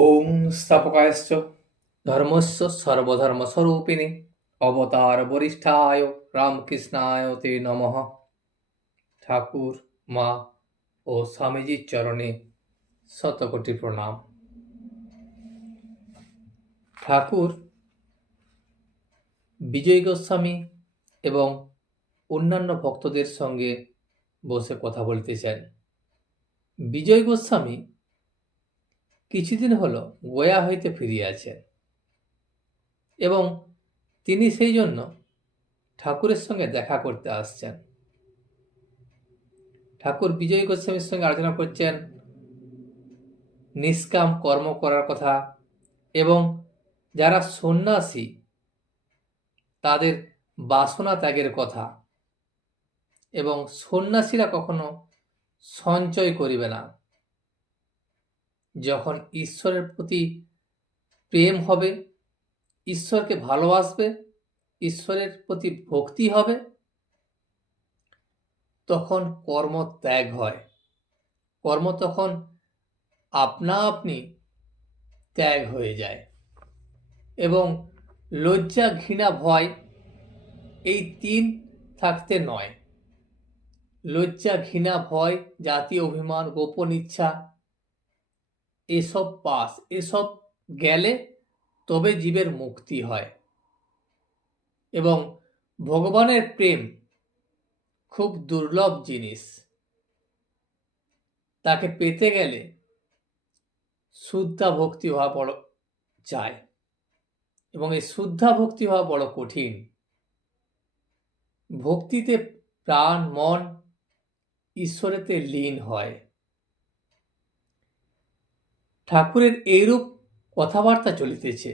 ওং স্থাপকায়শ্চ ধর্মস্য সর্বধর্মস্বরূপিণে অবতার বরিষ্ঠায় রামকৃষ্ণায় তে নমঃ। ঠাকুর, মা ও স্বামীজির চরণে শতকোটি প্রণাম। ঠাকুর বিজয় গোস্বামী এবং অন্যান্য ভক্তদের সঙ্গে বসে কথা বলতেছেন। বিজয় গোস্বামী কিছুদিন হলো গয়া হইতে ফিরিয়াছেন এবং তিনি সেই জন্য ঠাকুরের সঙ্গে দেখা করতে আসছেন। ঠাকুর বিজয় গোস্বামীর সঙ্গে আলোচনা করছেন নিষ্কাম কর্ম করার কথা এবং যারা সন্ন্যাসী তাদের বাসনা ত্যাগের কথা, এবং সন্ন্যাসীরা কখনো সঞ্চয় করিবে না। যখন ঈশ্বরের প্রতি প্রেম হবে, ঈশ্বরকে ভালোবাসবে, ঈশ্বরের প্রতি ভক্তি হবে, তখন কর্ম ত্যাগ হয়। কর্ম তখন আপনা আপনি ত্যাগ হয়ে যায় এবং লজ্জা, ঘৃণা, ভয় এই তিন থাকতে নয়। লজ্জা, ঘৃণা, ভয়, জাতি অভিমান, গোপন ইচ্ছা এসব পাস, এসব গেলে তবে জীবের মুক্তি হয়। এবং ভগবানের প্রেম খুব দুর্লভ জিনিস। তাকে পেতে গেলে শুদ্ধা ভক্তি হওয়া বড় চাই, এবং এই শুদ্ধা ভক্তি হওয়া বড় কঠিন। ভক্তিতে প্রাণ মন ঈশ্বরেতে লীন হয়। ঠাকুরের এইরূপ কথাবার্তা চলিতেছে।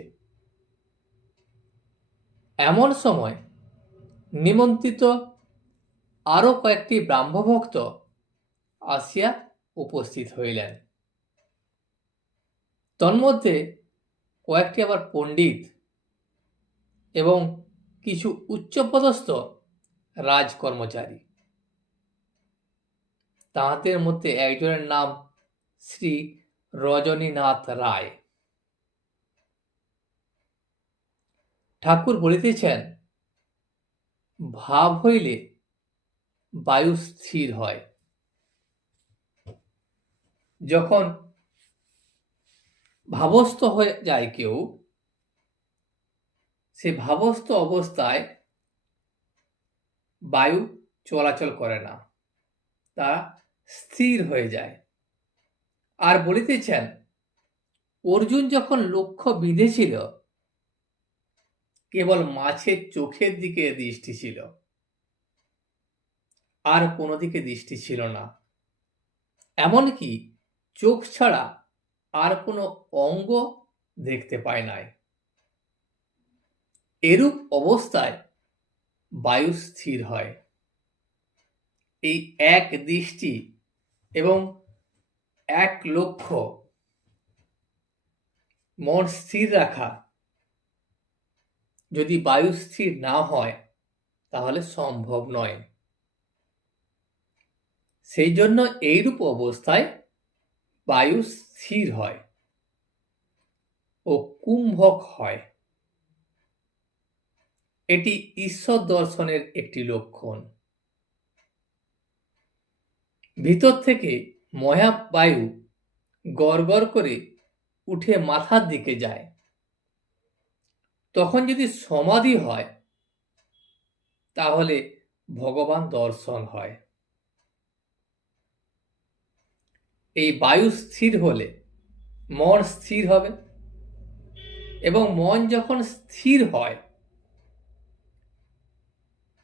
এমন সময় নিমন্ত্রিত আরো কয়েকটি ব্রাহ্মভক্ত আসিয়া উপস্থিত হইলেন। তন্মধ্যে কয়েকটি আবার পণ্ডিত এবং কিছু উচ্চপদস্থ রাজকর্মচারী। তাহাদের মধ্যে একজনের নাম শ্রী রজনীনাথ রায়। ঠাকুর বলিতেছেন, ভাব হইলে বায়ু স্থির হয়। যখন ভাবস্থ হয়ে যায় কেউ, সে ভাবস্থ অবস্থায় বায়ু চলাচল করে না, তা স্থির হয়ে যায়। আর বলিতেছেন, অর্জুন যখন লক্ষ্য বিঁধেছিল, কেবল মাছের চোখের দিকে দৃষ্টি ছিল, আর কোনো দিকে দৃষ্টি ছিল না। এমনকি চোখ ছাড়া আর কোনো অঙ্গ দেখতে পায় নাই। এরূপ অবস্থায় বায়ু স্থির হয়। এই এক দৃষ্টি এবং এক লক্ষ্য, মন স্থির রাখা, যদি বায়ু স্থির না হয় তাহলে সম্ভব নয়। সেই জন্য এইরূপ অবস্থায় বায়ু স্থির হয় ও কুম্ভক হয়। এটি ঈশ্বর দর্শনের একটি লক্ষণ। ভিতর থেকে মহাবায়ু গড়গড় করে উঠে মাথার দিকে যায়। তখন যদি সমাধি হয় তাহলে ভগবান দর্শন হয়। এই বায়ু স্থির হলে মন স্থির হবে, এবং মন যখন স্থির হয়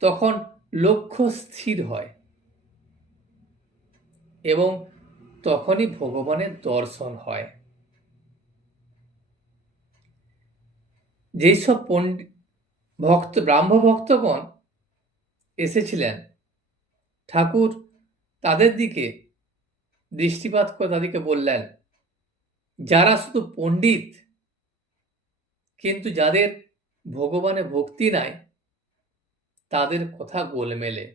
তখন লক্ষ্য স্থির হয়, এবং তখনই ভগবানের দর্শন হয়। যেসব ব্রাহ্ম ভক্তগণ এসেছিলেন, ঠাকুর তাদের দিকে দৃষ্টিপাত করে তাদেরকে বললেন, যারা শুধু পণ্ডিত কিন্তু যাদের ভগবানে ভক্তি নাই, তাদের কথা গোলমেলে।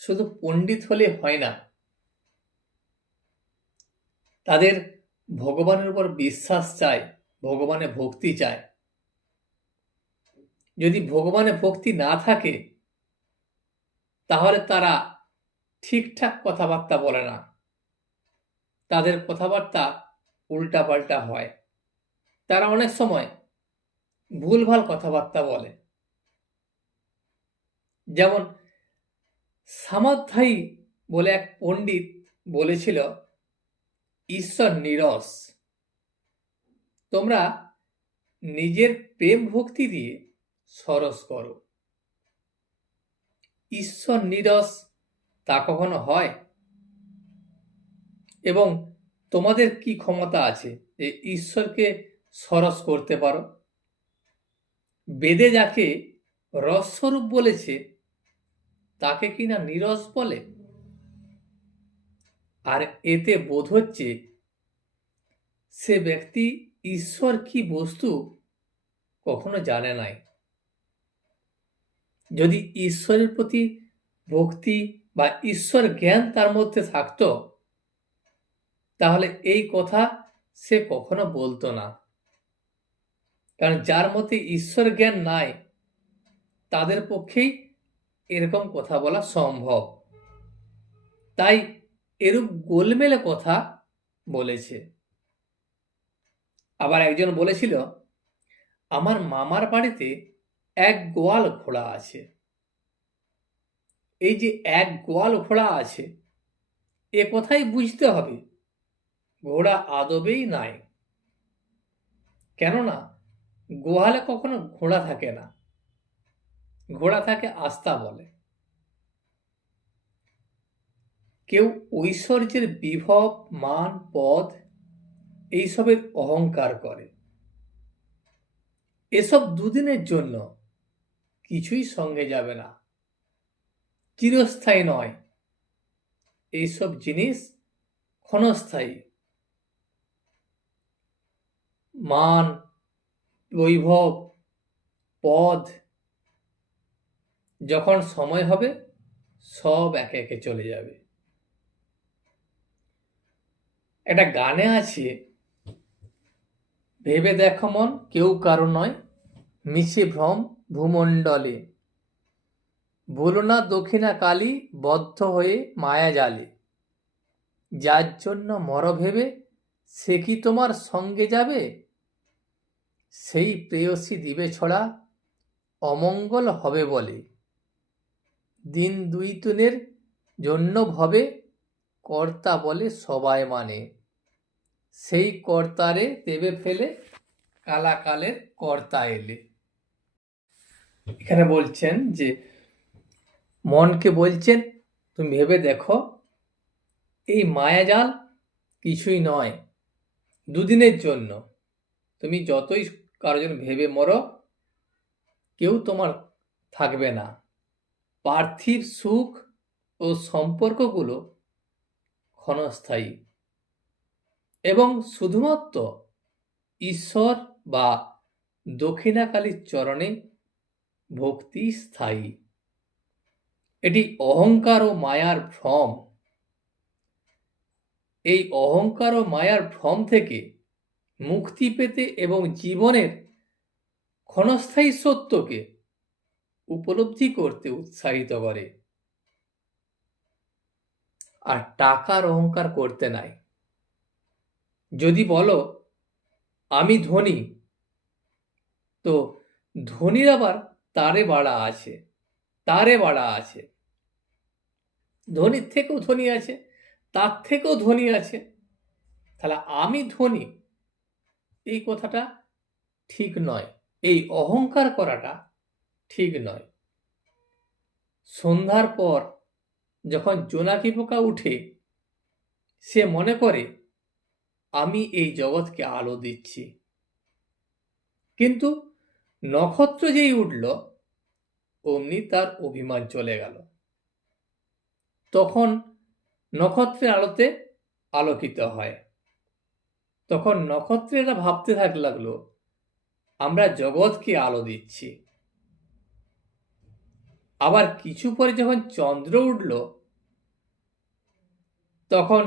শুধু পণ্ডিত হলে হয় না, তাদের ভগবানের উপর বিশ্বাস চায়, ভগবানে ভক্তি চায়। যদি ভগবানে ভক্তি না থাকে তাহলে তারা ঠিকঠাক কথাবার্তা বলে না, তাদের কথাবার্তা উল্টাপাল্টা হয়, তারা অনেক সময় ভুলভাল কথাবার্তা বলে। যেমন সামাধ্যায়ী বলে এক পণ্ডিত বলেছিল, ঈশ্বর নীরস, তোমরা নিজের প্রেম ভক্তি দিয়ে সরস করো। ঈশ্বর নীরস তা কখনো হয়? এবং তোমাদের কি ক্ষমতা আছে যে ঈশ্বরকে সরস করতে পারো? বেদে যাকে রসস্বরূপ বলেছে তাকে কিনা নীরস বলে? আর এতে বোধ হচ্ছে সে ব্যক্তি ঈশ্বর কি বস্তু কখনো জানে নাই। যদি ঈশ্বরের প্রতি ভক্তি বা ঈশ্বর জ্ঞান তার মধ্যে থাকতো তাহলে এই কথা সে কখনো বলতো না। কারণ যার মধ্যে ঈশ্বর জ্ঞান নাই তাদের পক্ষেই এরকম কথা বলা সম্ভব। তাই এরূপ গোলমেলে কথা বলেছে। আবার একজন বলেছিল, আমার মামার বাড়িতে এক গোয়াল ঘোড়া আছে। এই যে এক গোয়াল ঘোড়া আছে এ কথাই বুঝতে হবে ঘোড়া আদবেই নাই। কেননা গোয়ালে কখনো ঘোড়া থাকে না, ঘোড়া থাকে আস্থা বলে। কেউ ঐশ্বর্যের বিভব, মান, পদ এইসবের অহংকার করে। এসব দুদিনের জন্য, কিছুই সঙ্গে যাবে না, চিরস্থায়ী নয়। এইসব জিনিস ক্ষণস্থায়ী। মান, বৈভব, পদ যখন সময় হবে সব একে একে চলে যাবে। একটা গানে আছে, ভেবে দেখো মন কেউ কারো নয়, মিছে ভ্রম ভূমণ্ডলে, ভুলো না দক্ষিণা কালী বদ্ধ হয়ে মায়া জালে, যার জন্য মর ভেবে সে কি তোমার সঙ্গে যাবে, সেই প্রেয়সী দিবে ছড়া অমঙ্গল হবে বলে, দিন দুই তুনের জন্য ভবে কর্তা বলে সবাই মানে, সেই কর্তারে দেবে ফেলে কালাকালের কর্তা এলে। এখানে বলছেন যে মনকে বলছেন তুমি ভেবে দেখো এই মায়াজাল কিছুই নয়, দুদিনের জন্য। তুমি যতই কারোর জন্য ভেবে মরো কেউ তোমার থাকবে না। পার্থিব সুখ ও সম্পর্কগুলো ক্ষণস্থায়ী এবং শুধুমাত্র ঈশ্বর বা দক্ষিণাকালীর চরণে ভক্তি স্থায়ী। এটি অহংকার ও মায়ার ভ্রম। এই অহংকার ও মায়ার ভ্রম থেকে মুক্তি পেতে এবং জীবনের ক্ষণস্থায়ী সত্যকে উপলব্ধি করতে উৎসাহিত করে। আর টাকার অহংকার করতে নাই। যদি বলো আমি ধনী, তো ধনীর আবার তারে বাড়া আছে, তারে বাড়া আছে, ধনীর থেকেও ধনী আছে, তার থেকেও ধনী আছে, তাহলে আমি ধনী, এই কথাটা ঠিক নয়। এই অহংকার করাটা ঠিক নয়। সন্ধ্যার পর যখন জোনাকি পোকা উঠে সে মনে করে আমি এই জগৎকে আলো দিচ্ছি, কিন্তু নক্ষত্র যেই উঠল অমনি তার অভিমান চলে গেল। তখন নক্ষত্রের আলোতে আলোকিত হয়। তখন নক্ষত্রেরা ভাবতে লাগলো আমরা জগৎকে আলো দিচ্ছি। আবার কিছু পরে যখন চন্দ্র উঠল তখন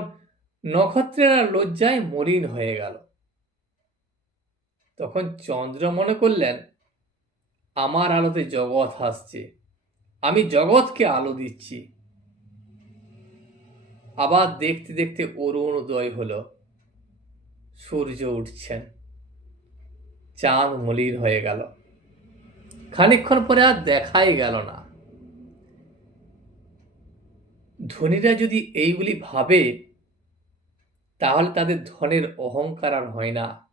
নক্ষত্রেরা লজ্জায় মলিন হয়ে গেল। তখন চন্দ্র মনে করলেন, আমার আলোতে জগৎ হাসছে, আমি জগৎকে আলো দিচ্ছি। আবার দেখতে দেখতে অরুণোদয় হলো, সূর্য উঠছেন, চাঁদ মলিন হয়ে গেল। খানিকক্ষণ পরে আর দেখাই গেল না। ধনীরা যদি এইগুলি ভাবে, তাহলে তাদের ধনের অহংকার আর হয় না।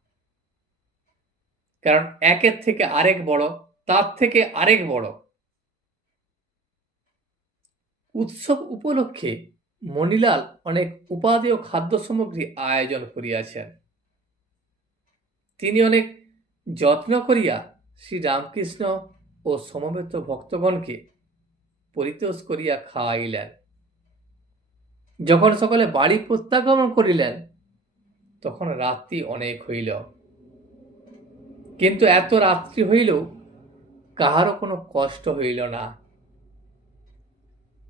কারণ একের থেকে আরেক বড়, তার থেকে আরেক বড়। উৎসব উপলক্ষে মণিলাল অনেক উপাদেয় খাদ্য সামগ্রী আয়োজন করিয়াছেন। তিনি অনেক যত্ন করিয়া শ্রীরামকৃষ্ণ ও সমবেত ভক্তগণকে পরিতোষ করিয়া খাওয়াইলেন। যখন সকলে বাড়ি প্রত্যাগমন করিলেন, তখন রাত্রি অনেক হইল। কিন্তু এত রাত্রি হইলেও কাহারও কোনো কষ্ট হইল না।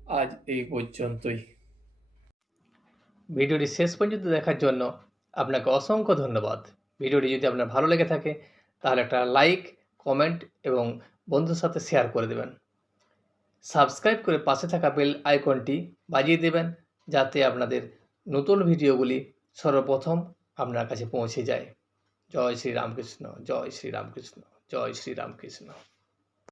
আজ এই পর্যন্তই। ভিডিওটি শেষ পর্যন্ত দেখার জন্য আপনাকে অসংখ্য ধন্যবাদ। ভিডিওটি যদি আপনার ভালো লেগে থাকে তাহলে একটা লাইক, কমেন্ট এবং বন্ধুর সাথে শেয়ার করে দেবেন। সাবস্ক্রাইব করে পাশে থাকা বেল আইকনটি বাজিয়ে দেবেন, যাতে আপনাদের নতুন ভিডিওগুলি সর্বপ্রথম আপনার কাছে পৌঁছে যায়। জয় শ্রী রামকৃষ্ণ, জয় শ্রী রামকৃষ্ণ, জয় শ্রী রামকৃষ্ণ।